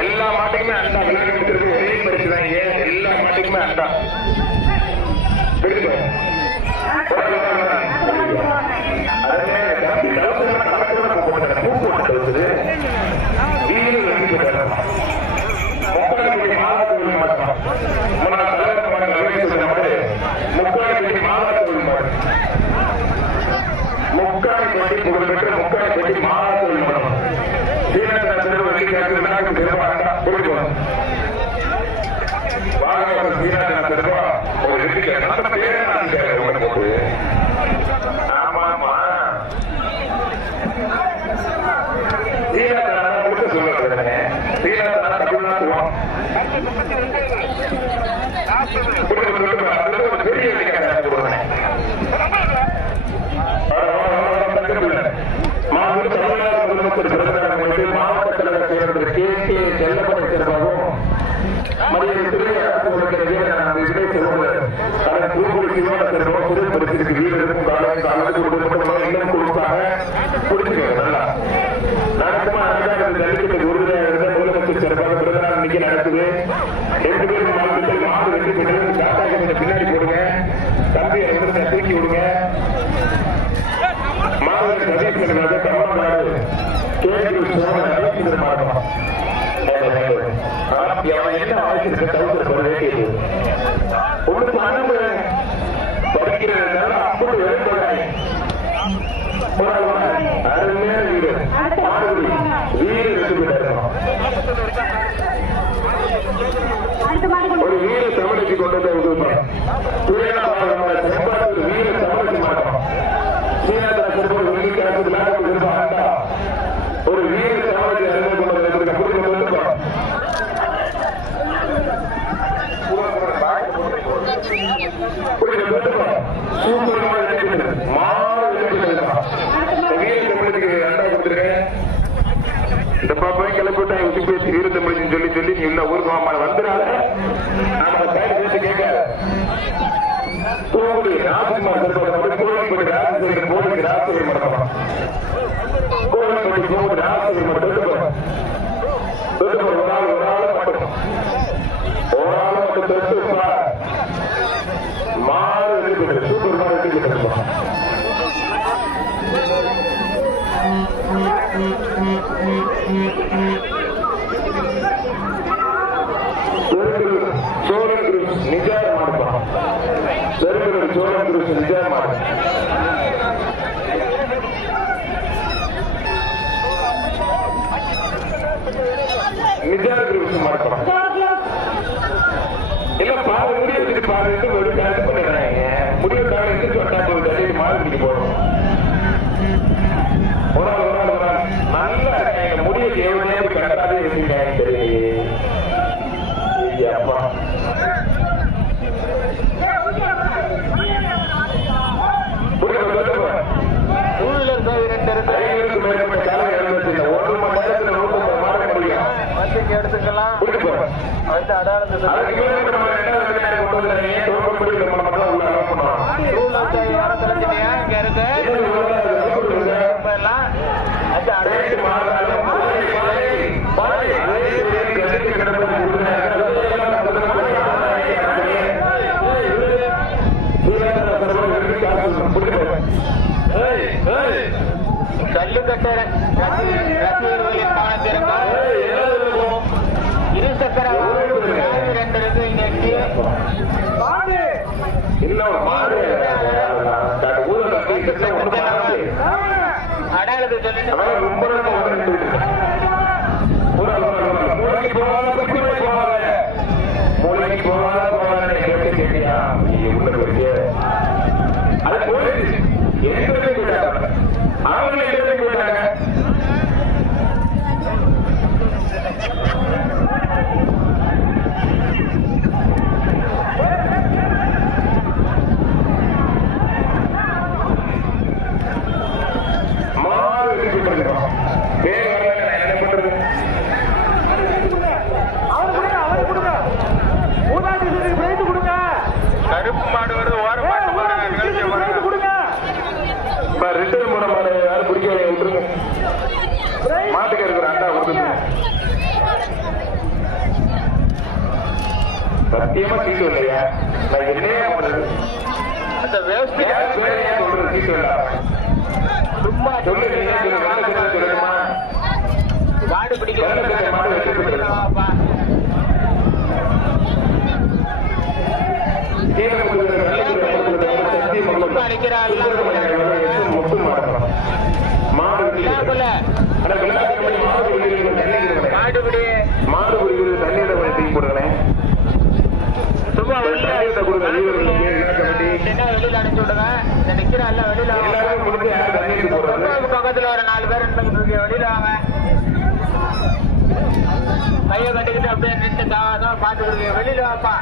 எல்லா மாட்டுக்குமே அண்டா விளையாட்டு ஒரே பரிசு தான். எல்லா மாட்டுக்குமே அண்டா பின்னாடி போடுங்க. தம்பியை தூக்கி விடுங்க. ஒரு வீர தமிழுக்கு கொண்டு வீர தமிழுக்கு மாட்டோம். ஒரு வீர தமிழுக்கு இந்த பாப்பையும் கிளப்பிட்டா உச்சி பேசி வீர தமிழ்னு சொல்லி சொல்லி நீ உள்ள ஊருக்கு மாமா வந்துடாத. நாம கையில் பேசி கேட்க கோவில் ராஜ்குமார் கோவில்பட்டி ராஜேஸ்வரி கோவிலுக்கு ராஜேஸ்வரி மடமா கோவில்பட்டி கோவில் ராஜேஸ்வரி மடம் ஒரு ஆள் மட்டும் மாறு வெற்றி சூப்பர் மாறு வெற்றி பெற்று சோழன் குரூஸ் நிஜார் மாடுப்பான். சோழன் குரூஸ் நிஜார் மாடு நிஜார் குரூஸ் மாடுப்பான். இல்ல பாரு முடிய வச்சுட்டு பாரு ஒரு கணக்கு பண்ணிடுறாங்க. முடிவு காலம் சொட்டா போய் தள்ளி மாடு பிடிக்க போறோம். ஒரு நாள் நல்லா இருக்காங்க. முடிவுக்கு எவ்வளவு நேரம் கட்டாதே இருக்காங்க தெரியலையே. அப்பா எடுத்துக்கலாம். ஜல்லிக்கட்டு ரசிகர்களின் கவனத்திற்காக இருசக்கர 2 நிகழ்ச்சி இன்னும் கருப்பு மாடு வருது ஓரம் ரிட்டர்ன் பண்ண மாடு யாரும் பிடிக்க விட்டுருங்க மாட்டுக்கு இருக்கிற அண்டா விட்டுருங்க சத்தியமா சீட்டு இல்லையா நான் என்னையா பண்றது அந்த வேஸ்ட் சொல்றது சீட்டு இல்ல சும்மா சொல்லுமா மாடு பிடிக்க மாடு வச்சு மாடு தண்ணீரை தூக்கி போடுறேன் சும்மா வெளியில அனுப்பிச்சு விடுங்க நிக்கிற வெளியில பக்கத்துல ஒரு 4 பேர் வெளியில வாங்க கையை கட்டிக்கிட்டு அப்படியே நின்று தாவாதான் பாத்துக்கிட்டு வெளியில வாப்பா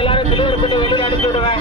எல்லாரும் கிளியர் பண்ணி வெளியே அனுப்பி விடுவேன்.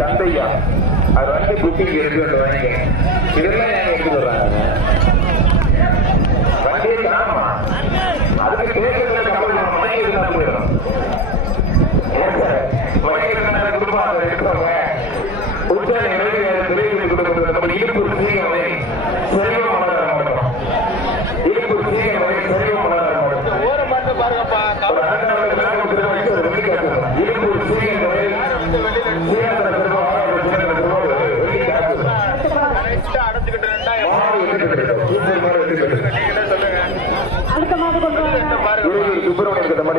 தந்தையா அது வந்து புக்கிங் எடுத்து வாங்க இதெல்லாம் எடுத்து வர்றாங்க வண்டியை காணுமா அதுக்கு தேர்தல் தமிழ் மணி இருந்தா போயிடும் குடும்பம் அதை எடுத்துவாங்க உச்சாரி நம்ம இடுப்பு சீக்கிரம் செல்வம் மலர மாட்டோம் இடுப்பு சீக்கிரம் செல்வம் மலர மாட்டோம் இடுப்பு சீக்கிரம்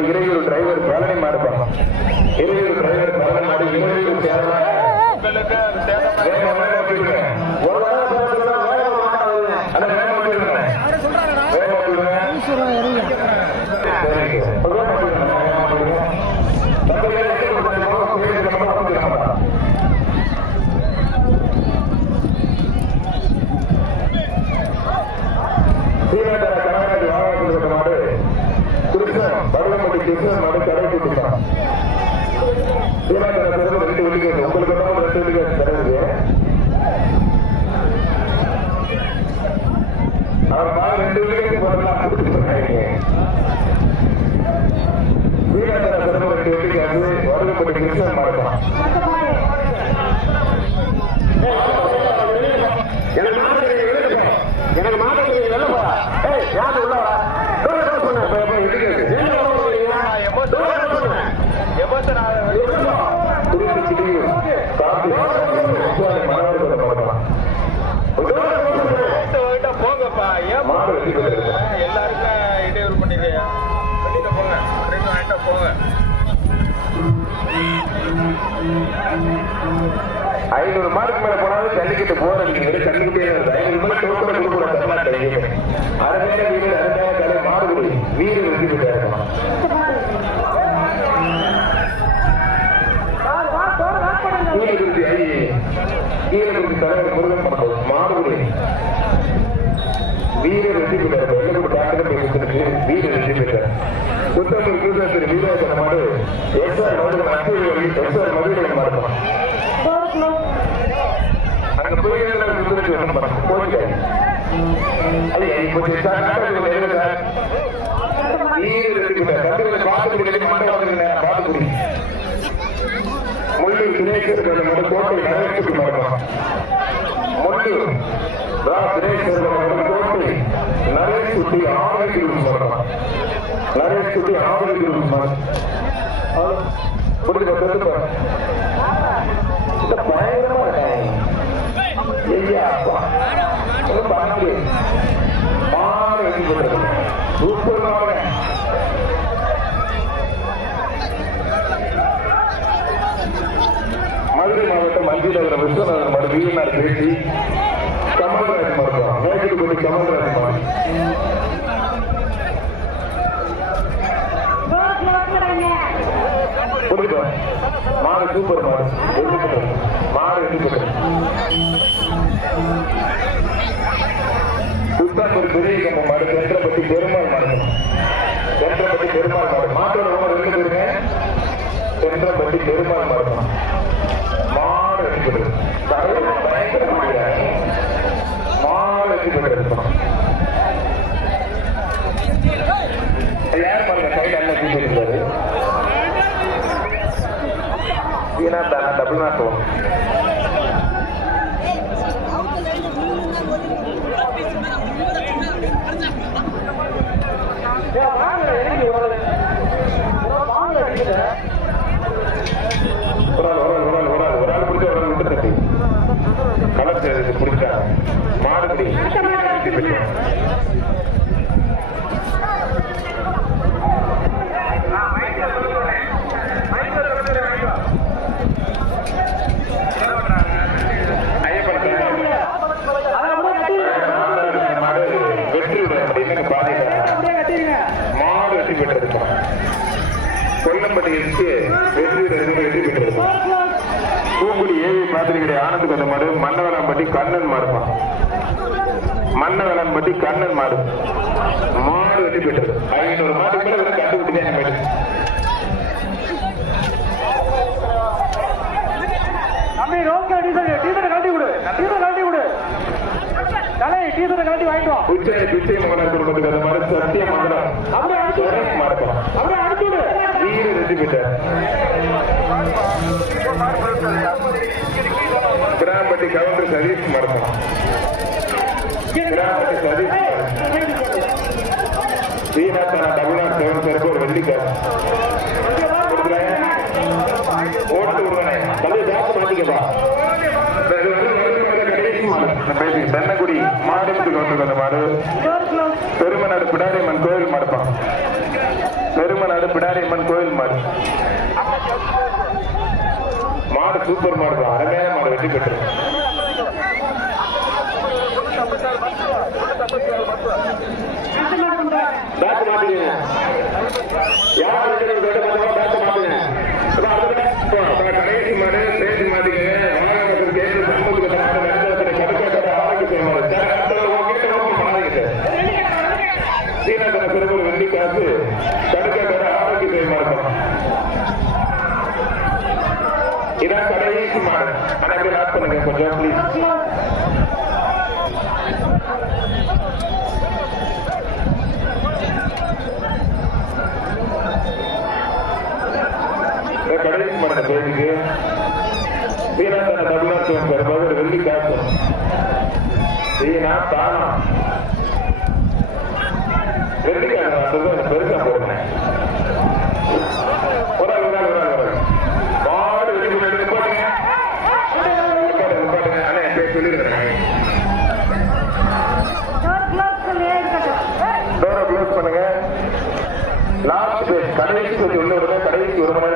இறையூர் டிரைவர் பழனி மாடுப்பாங்க இறையூர் டிரைவர் பழனி மாடு இறையூர் எனக்கு மாதத்துக்கு வெள்ளப்பா யாரு உள்ள போங்கப்பா ஏன் எல்லாருக்கும் இடையூறு பண்ணிருக்கேன் வெளியில போங்க போங்க 500 மார்க் மேல போனாலும் ஜல்லிக்கட்டு போற கண்டுகிட்டே 500 மார்க் மாடுபடி வீடு வெற்றி பெற்றாரு தலைவர் முருகன் பண்ணது மாடுபடி வீடு வெற்றி பெற்றார் வீடு வெற்றி பெற்றார் புத்தகம் கிருஷ்ணத்திரி வீராஜன மாடு எஸ்ஆர் மதுரை மாறும் அங்க போய் முள்ளூர் தினேஸ்வரர் கோட்டை நரேஷுக்கு மாறலாம் முள்ளூர் கோட்டை நரேஷ் குட்டி ஆரோக்கியம் மாறலாம் நரேஷ் குட்டி ஆரோக்கியம் பயங்கரமா மதுரை மாவட்டம் மஞ்சிநகரம் விஸ்வநாதன் மாடு வீரனார் பேசி கமல்ராஜ் மாடுதான் மேற்கு கொண்டு கமல்ராஜ் மாடு மாடு சூப்பர் மாடு மாடு சுத்தாப்பூர் பெரிய கம்பம் மாடு சென்றப்பட்டி பெருமாள் மாடு சென்றப்பட்டி பெருமாள் மாடு மாட்டோட ரொம்ப ரெண்டு பேருங்க சென்றப்பட்டி பெருமாள் மாடு மாடு எடுக்கிறது பயங்கர மாடு எடுக்கணும் யார் பாருங்க கையில் அண்ணன் தூக்கி இருக்காரு டபுள் நாட் போகும் ஒரு ஆள் பிடிச்ச விட்டு கலர் பிராம்பட்டி எஸ்கே வெற்றி பெற்றது. பூங்குடி ஏவி பாத்திரிகை ஆனந்த் கந்த மாடு மன்னவனம்பட்டி கண்ணன் மாடுப்பான். மன்னவனம்பட்டி கண்ணன் மாடு மாடு வெற்றி பெற்றது. 500 மாட்டுக்கு மேல கண்டுபிடிச்சேன். தம்பி ரோக்கா டீசர் கழட்டி விடு, டீசர் கழட்டி விடு, தலை டீசர் கழட்டி வாங்கிட்டு உச்சனை பிச்சை மகன் குடும்பத்துக்கு அந்த மாதிரி சத்திய மகனம் மாறுக்கலாம். அப்படியே அடிச்சு விடு. வீடு வெற்றி பெற்றார். பிராம்பட்டி கவுண்டர் சதீஷ் மாறுக்கலாம். பிராம்பட்டி சதீஷ் ஸ்ரீநாத்தன தமிழ்நாடு சேவன் பேருக்கு ஒரு வெள்ளிக்காரன் ஓட்டு விடுவனே தலை ஜாஸ்தி மாட்டிக்கப்பா. தென்னக்குடி மாடுக்கு வந்திருக்க மாடு பெருமநாடு பிடாரியம்மன் கோயில் மாடுப்பான். பெருமநாடு பிடாரியம்மன் கோயில் மாடு மாடு சூப்பர் மாடுதான். அருமையான மாடு வெற்றி பெற்று. பேட்ச் மாட்டுங்க. யார் பேட்ச் மாட்டுங்க. கடைசி மாடு பேசி மாட்டுங்க. வெள்ளி காசு தடுக்க ஆரோக்கிய மாறும். இதான் கடைசி மாடு. ஆனால் லாக் பண்ணுங்க கொஞ்சம் ப்ளீஸ். கடைசி மாடு பேருக்கு சீனாத்தன தமிழ்நாட்டு ஒரு வெள்ளி காசு சீனா தானா வெள்ளிக்காசு பெருசா போடுறேன். ஒரு மாடு வெள்ளி நிப்பாட்டுங்க. ஆனா என் பேர் சொல்லிருக்கிறேன். டோரை க்ளோஸ் பண்ணுங்க. லாஸ்ட் பேர் கடைசி சொல்லி உள்ள கடைசி ஒரு மணி